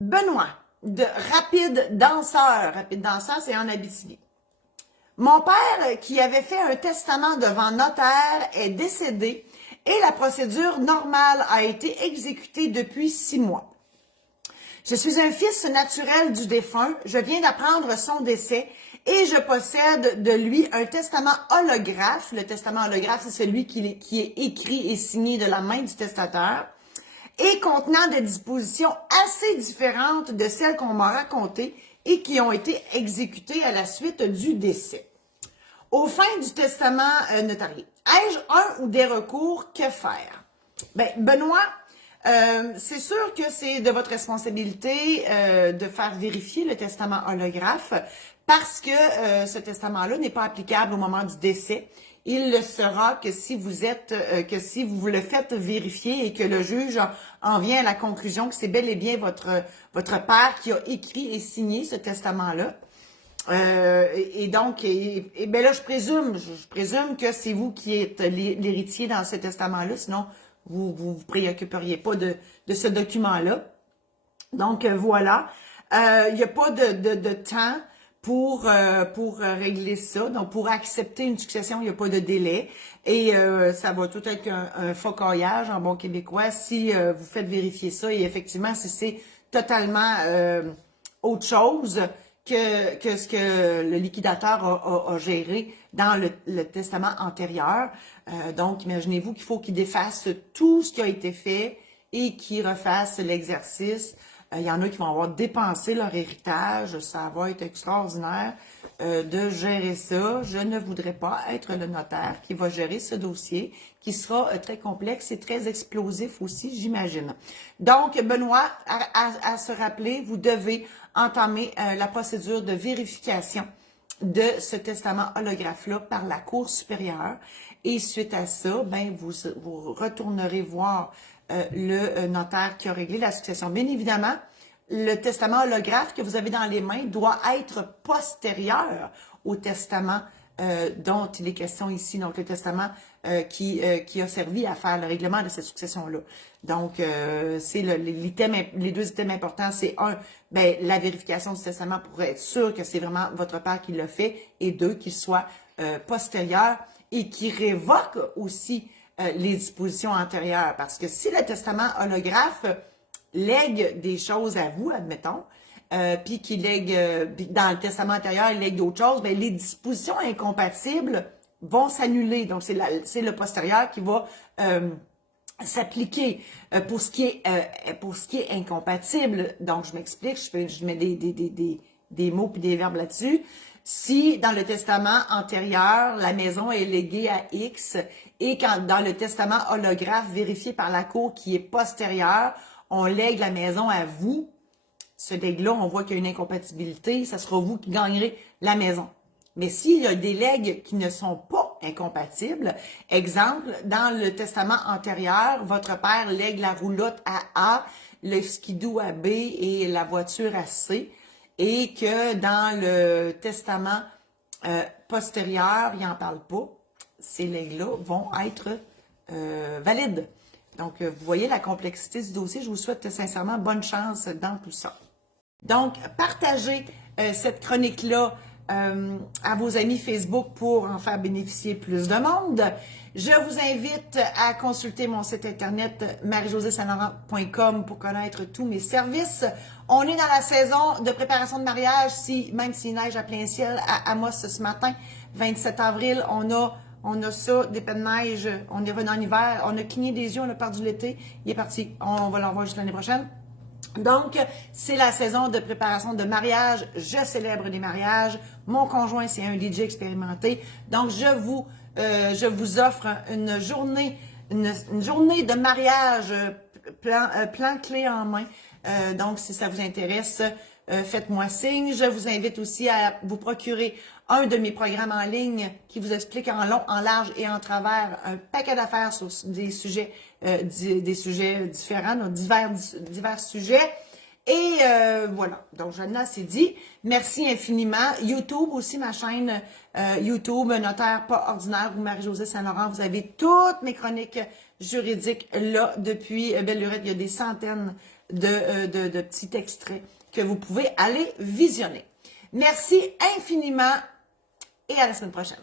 Benoît, de Rapide Danseur. Rapide Danseur, c'est en Abitibi. Mon père, qui avait fait un testament devant notaire, est décédé et la procédure normale a été exécutée depuis 6 mois. Je suis un fils naturel du défunt, je viens d'apprendre son décès et je possède de lui un testament holographe. Le testament holographe, c'est celui qui est écrit et signé de la main du testateur et contenant des dispositions assez différentes de celles qu'on m'a racontées et qui ont été exécutées à la suite du décès. Aux fins du testament notarié, ai-je un ou des recours? Que faire? Ben, Benoît, c'est sûr que c'est de votre responsabilité de faire vérifier le testament holographe parce que ce testament-là n'est pas applicable au moment du décès. Il le sera que si vous le faites vérifier et que le juge en vient à la conclusion que c'est bel et bien votre père qui a écrit et signé ce testament-là. Ben là, je présume que c'est vous qui êtes l'héritier dans ce testament-là, sinon vous préoccuperiez pas de ce document-là. Donc voilà, il n'y a pas de temps pour régler ça. Donc pour accepter une succession, il n'y a pas de délai et ça va tout être un focaillage en bon québécois si vous faites vérifier ça et effectivement si c'est totalement autre chose que ce que le liquidateur a géré dans le testament antérieur. Donc, imaginez-vous qu'il faut qu'il défasse tout ce qui a été fait et qu'il refasse l'exercice. Il y en a qui vont avoir dépensé leur héritage. Ça va être extraordinaire de gérer ça. Je ne voudrais pas être le notaire qui va gérer ce dossier, qui sera très complexe et très explosif aussi, j'imagine. Donc, Benoît, à se rappeler, vous devez entamer la procédure de vérification de ce testament holographe-là par la Cour supérieure. Et suite à ça, ben, vous retournerez voir le notaire qui a réglé la succession. Bien évidemment, le testament holographe que vous avez dans les mains doit être postérieur au testament dont il est question ici, donc le testament qui a servi à faire le règlement de cette succession-là. Donc, c'est les deux items importants, c'est ben, la vérification du testament pour être sûr que c'est vraiment votre père qui l'a fait, et deux, qu'il soit postérieur et qui révoque aussi les dispositions antérieures. Parce que si le testament holographe lègue des choses à vous, admettons, puis qu'il lègue, dans le testament antérieur, il lègue d'autres choses, bien, les dispositions incompatibles vont s'annuler. Donc, c'est le postérieur qui va s'appliquer pour ce qui est incompatible. Donc, je m'explique, je mets des mots puis des verbes là-dessus. Si dans le testament antérieur, la maison est léguée à X et quand dans le testament holographe vérifié par la Cour qui est postérieur, on lègue la maison à vous, ce legs-là, on voit qu'il y a une incompatibilité, ça sera vous qui gagnerez la maison. Mais s'il y a des legs qui ne sont pas incompatibles, exemple, dans le testament antérieur, votre père lègue la roulotte à A, le skidoo à B et la voiture à C, et que dans le testament postérieur, il n'en parle pas, ces legs-là vont être valides. Donc, vous voyez la complexité du dossier. Je vous souhaite sincèrement bonne chance dans tout ça. Donc, partagez cette chronique-là à vos amis Facebook pour en faire bénéficier plus de monde. Je vous invite à consulter mon site internet marijosésaint-laurent.com pour connaître tous mes services. On est dans la saison de préparation de mariage, même s'il neige à plein ciel à Amos ce matin, 27 avril, on a ça, des pets de neige, on est revenu en hiver, on a cligné des yeux, on a perdu l'été, il est parti, on va l'envoyer juste l'année prochaine. Donc, c'est la saison de préparation de mariage. Je célèbre les mariages. Mon conjoint, c'est un DJ expérimenté. Donc, je vous offre une journée de mariage plan clé en main. Donc, si ça vous intéresse, faites-moi signe. Je vous invite aussi à vous procurer un de mes programmes en ligne qui vous explique en long, en large et en travers un paquet d'affaires sur des sujets différents, donc divers sujets. Et voilà, donc j'en ai assez dit. Merci infiniment. YouTube aussi, ma chaîne YouTube, Notaire pas ordinaire ou Marie-Josée Saint-Laurent. Vous avez toutes mes chroniques juridiques là depuis Belle Lurette. Il y a des centaines de petits extraits que vous pouvez aller visionner. Merci infiniment et à la semaine prochaine.